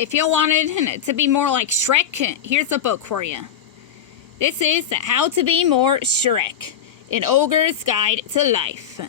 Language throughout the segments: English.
If you wanted to be more like Shrek, here's a book for you. This is How to Be More Shrek, an Ogre's Guide to Life.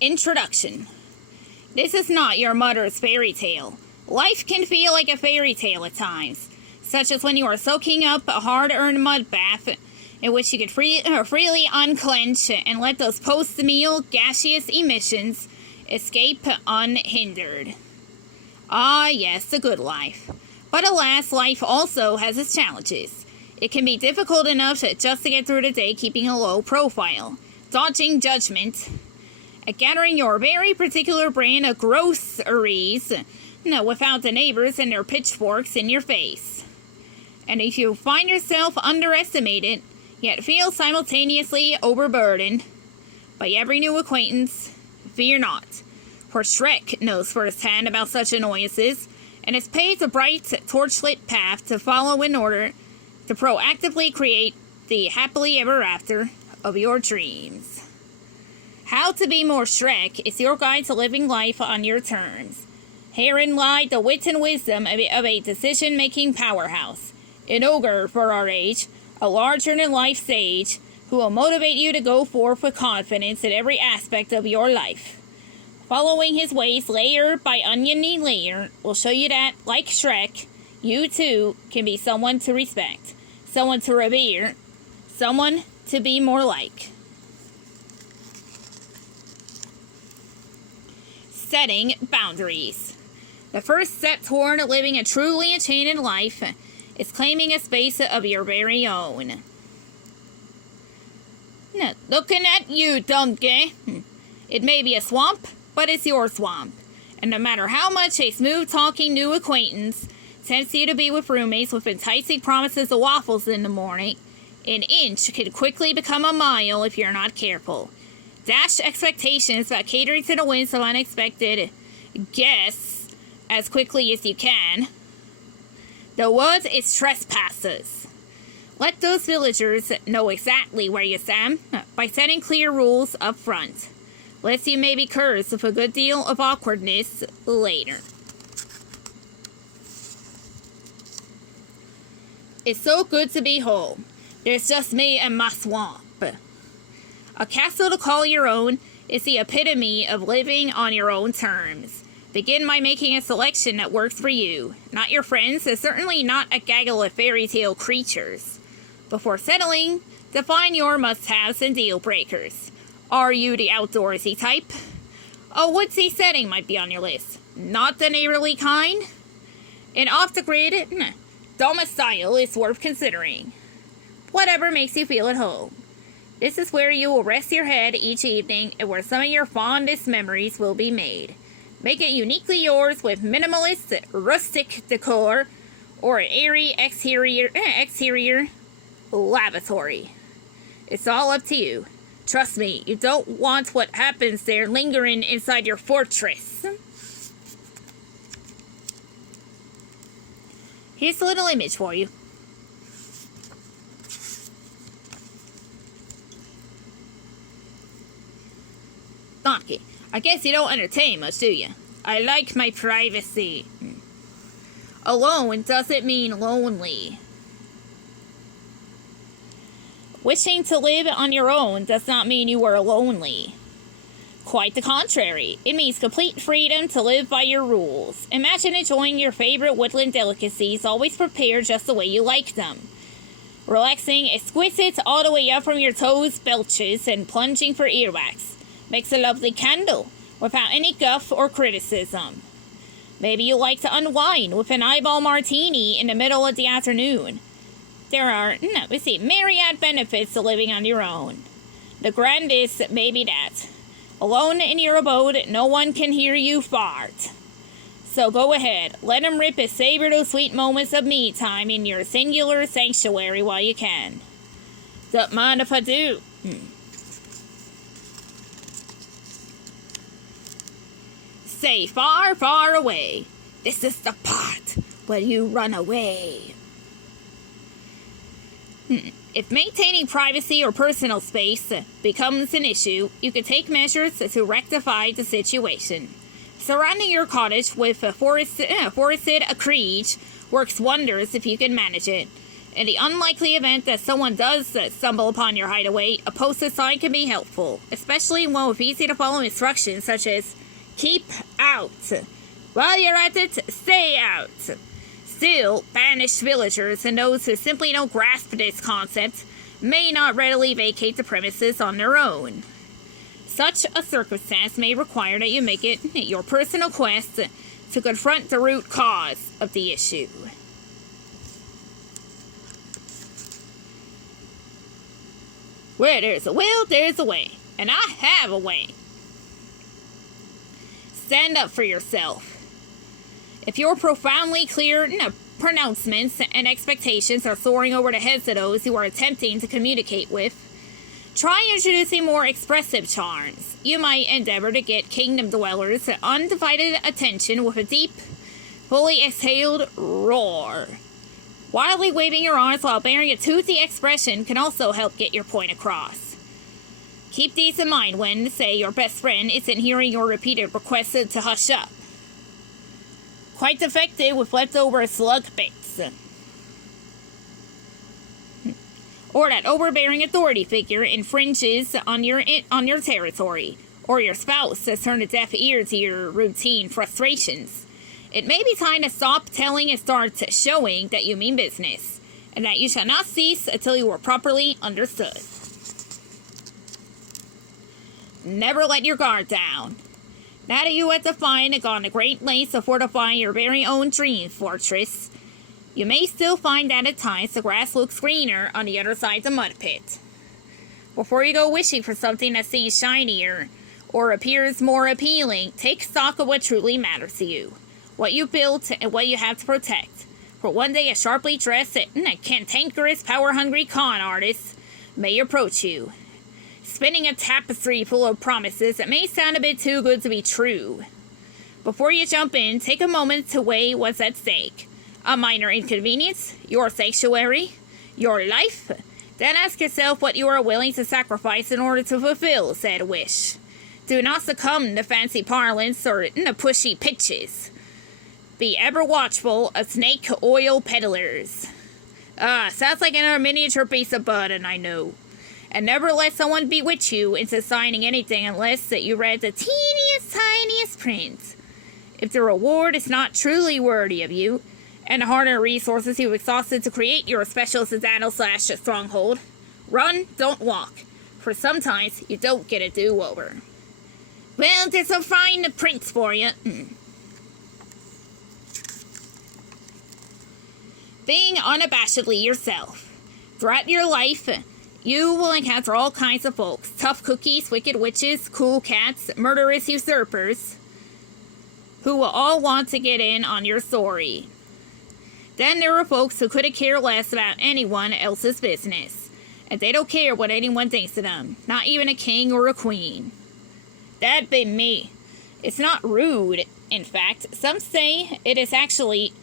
Introduction. This is not your mother's fairy tale. Life can feel like a fairy tale at times, such as when you are soaking up a hard-earned mud bath in which you could freely unclench and let those post-meal gaseous emissions escape unhindered. Ah, yes, the good life. But alas, life also has its challenges. It can be difficult enough just to get through the day keeping a low profile, dodging judgment, gathering your very particular brand of groceries without the neighbors and their pitchforks in your face. And if you find yourself underestimated, yet feel simultaneously overburdened by every new acquaintance, fear not, for Shrek knows firsthand about such annoyances, and has paved a bright, torchlit path to follow in order to proactively create the happily ever after of your dreams. How to Be More Shrek is your guide to living life on your terms. Herein lie the wit and wisdom of a decision-making powerhouse, an ogre for our age, a larger-than-life sage, who will motivate you to go forth with confidence in every aspect of your life. Following his ways layer by oniony layer will show you that, like Shrek, you too can be someone to respect, someone to revere, someone to be more like. Setting boundaries. The first step toward living a truly enchanted life is claiming a space of your very own. Now, looking at you, donkey. It may be a swamp, but it's your swamp. And no matter how much a smooth-talking new acquaintance tempts you to be with roommates with enticing promises of waffles in the morning, an inch could quickly become a mile if you're not careful. Dash expectations by catering to the whims of unexpected guests as quickly as you can. The woods is trespassers. Let those villagers know exactly where you stand by setting clear rules up front, lest you may be cursed with a good deal of awkwardness later. It's so good to be home. There's just me and my swamp. A castle to call your own is the epitome of living on your own terms. Begin by making a selection that works for you, not your friends, and certainly not a gaggle of fairy tale creatures. Before settling, define your must-haves and deal-breakers. Are you the outdoorsy type? A woodsy setting might be on your list. Not the neighborly kind? An off-the-grid domicile is worth considering. Whatever makes you feel at home. This is where you will rest your head each evening and where some of your fondest memories will be made. Make it uniquely yours with minimalist, rustic decor or an airy exterior lavatory. It's all up to you. Trust me, you don't want what happens there lingering inside your fortress. Here's a little image for you. Donkey, I guess you don't entertain much, do you? I like my privacy. Alone doesn't mean lonely. Wishing to live on your own does not mean you are lonely. Quite the contrary. It means complete freedom to live by your rules. Imagine enjoying your favorite woodland delicacies, always prepared just the way you like them. Relaxing, exquisite all the way up from your toes, belches, and plunging for earwax. Makes a lovely candle, without any guff or criticism. Maybe you like to unwind with an eyeball martini in the middle of the afternoon. There are, myriad benefits to living on your own. The grandest may be that. Alone in your abode, no one can hear you fart. So go ahead, let him rip and savor those sweet moments of me time in your singular sanctuary while you can. Don't mind if I do. Stay far, far away. This is the part where you run away. If maintaining privacy or personal space becomes an issue, you can take measures to rectify the situation. Surrounding your cottage with a forested acreage works wonders if you can manage it. In the unlikely event that someone does stumble upon your hideaway, a posted sign can be helpful, especially one with easy-to-follow instructions such as, "Keep out. While you're at it, stay out." Still, banished villagers and those who simply don't grasp this concept may not readily vacate the premises on their own. Such a circumstance may require that you make it your personal quest to confront the root cause of the issue. Where there's a will, there's a way. And I have a way. Stand up for yourself. If your profoundly clear pronouncements and expectations are soaring over the heads of those you are attempting to communicate with, try introducing more expressive charms. You might endeavor to get kingdom dwellers' undivided attention with a deep, fully exhaled roar. Wildly waving your arms while bearing a toothy expression can also help get your point across. Keep these in mind when, say, your best friend isn't hearing your repeated requests to hush up. Quite effective with leftover slug bits. Or that overbearing authority figure infringes on your territory, or your spouse has turned a deaf ear to your routine frustrations. It may be time to stop telling and start showing that you mean business, and that you shall not cease until you are properly understood. Never let your guard down. Now that you have defined and gone to great lengths to fortify your very own dream fortress, you may still find that at times the grass looks greener on the other side of the mud pit. Before you go wishing for something that seems shinier or appears more appealing, take stock of what truly matters to you, what you built and what you have to protect. For one day a sharply dressed and cantankerous, power-hungry con artist may approach you, spinning a tapestry full of promises that may sound a bit too good to be true. Before you jump in, take a moment to weigh what's at stake. A minor inconvenience, your sanctuary, your life. Then ask yourself what you are willing to sacrifice in order to fulfill said wish. Do not succumb to fancy parlance or pushy pitches. Be ever watchful of snake oil peddlers. Sounds like another miniature piece of button, I know. And never let someone bewitch you into signing anything unless that you read the teeniest, tiniest print. If the reward is not truly worthy of you, and the hard-earned resources you've exhausted to create your special citadel/stronghold, run, don't walk, for sometimes you don't get a do-over. Well, there's some fine prints for you. Being unabashedly yourself. Throughout your life, you will encounter all kinds of folks. Tough cookies, wicked witches, cool cats, murderous usurpers, who will all want to get in on your story. Then there are folks who couldn't care less about anyone else's business, and they don't care what anyone thinks of them, not even a king or a queen. That'd be me. It's not rude, in fact. Some say it is actually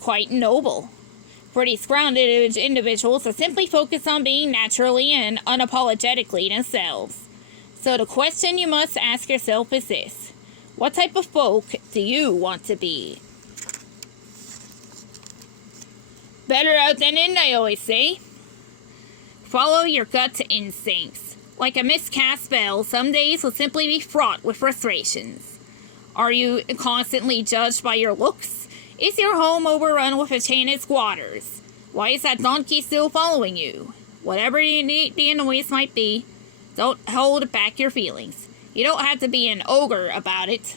quite noble for these grounded individuals to simply focus on being naturally and unapologetically themselves. So the question you must ask yourself is this: what type of folk do you want to be? Better out than in, I always say. Follow your gut instincts. Like a miscast spell, some days will simply be fraught with frustrations. Are you constantly judged by your looks? Is your home overrun with enchanted squatters? Why is that donkey still following you? Whatever the annoyance might be, don't hold back your feelings. You don't have to be an ogre about it.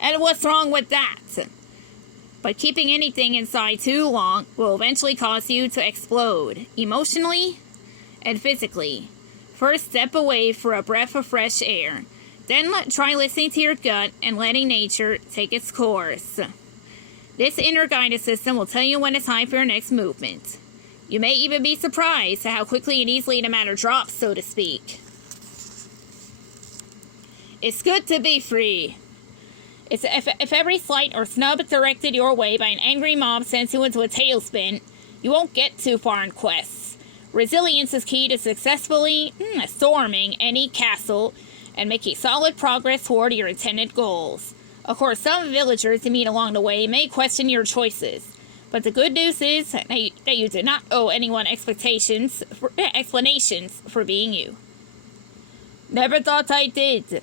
And what's wrong with that? But keeping anything inside too long will eventually cause you to explode, emotionally and physically. First, step away for a breath of fresh air. Then try listening to your gut and letting nature take its course. This inner guidance system will tell you when it's time for your next movement. You may even be surprised at how quickly and easily the matter drops, so to speak. It's good to be free. If every slight or snub directed your way by an angry mob sends you into a tailspin, you won't get too far in quests. Resilience is key to successfully storming any castle and making solid progress toward your intended goals. Of course, some villagers you meet along the way may question your choices, but the good news is that you do not owe anyone explanations for being you. Never thought I did.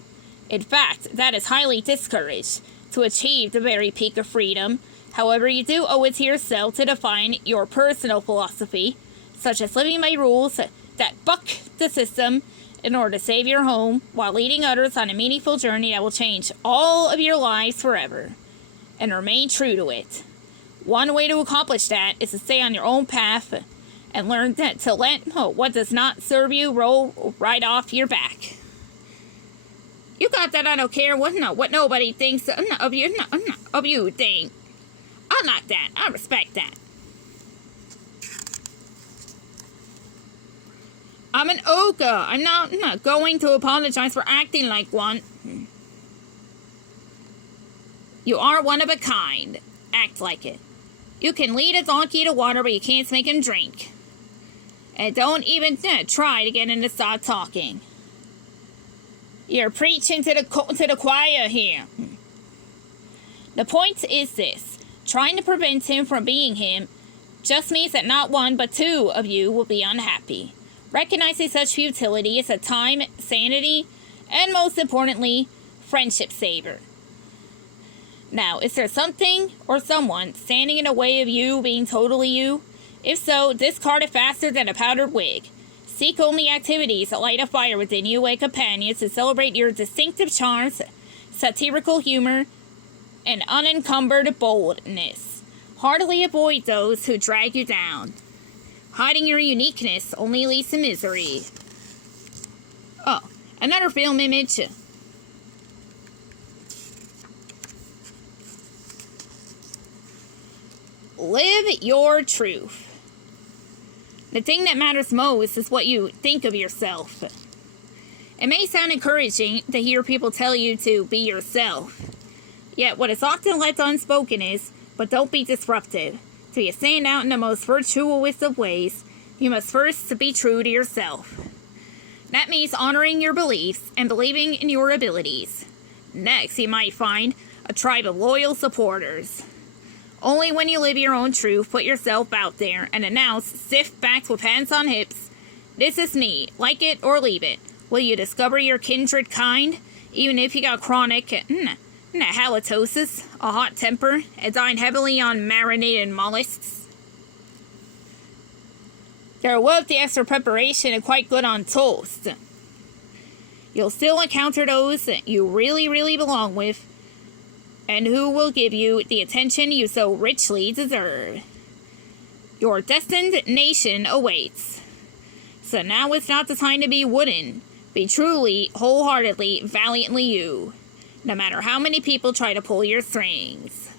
In fact, that is highly discouraged to achieve the very peak of freedom. However, you do owe it to yourself to define your personal philosophy, such as living by rules that buck the system in order to save your home while leading others on a meaningful journey that will change all of your lives forever, and remain true to it. One way to accomplish that is to stay on your own path and learn to let what does not serve you roll right off your back. You got that? I don't care what nobody thinks of you. Of you think. I like that. I respect that. I'm an ogre. I'm not going to apologize for acting like one. You are one of a kind. Act like it. You can lead a donkey to water, but you can't make him drink. And don't even try to get him to start talking. You're preaching to the choir here. The point is this. Trying to prevent him from being him just means that not one but two of you will be unhappy. Recognizing such futility is a time, sanity, and most importantly, friendship saver. Now, is there something or someone standing in the way of you being totally you? If so, discard it faster than a powdered wig. Seek only activities that light a fire within you like companions to celebrate your distinctive charms, satirical humor, and unencumbered boldness. Heartily avoid those who drag you down. Hiding your uniqueness only leads to misery. Oh, another film image. Live your truth. The thing that matters most is what you think of yourself. It may sound encouraging to hear people tell you to be yourself. Yet what is often left unspoken is, but don't be disruptive. To you stand out in the most virtuous of ways, you must first be true to yourself. That means honoring your beliefs and believing in your abilities. Next, you might find a tribe of loyal supporters. Only when you live your own truth, put yourself out there, and announce, stiff backed with hands on hips, "This is me, like it or leave it." Will you discover your kindred kind, even if you got chronic halitosis, a hot temper, and dine heavily on marinated mollusks? They're worth the extra preparation and quite good on toast. You'll still encounter those that you really, really belong with, and who will give you the attention you so richly deserve. Your destined nation awaits. So now is not the time to be wooden. Be truly, wholeheartedly, valiantly you, no matter how many people try to pull your strings.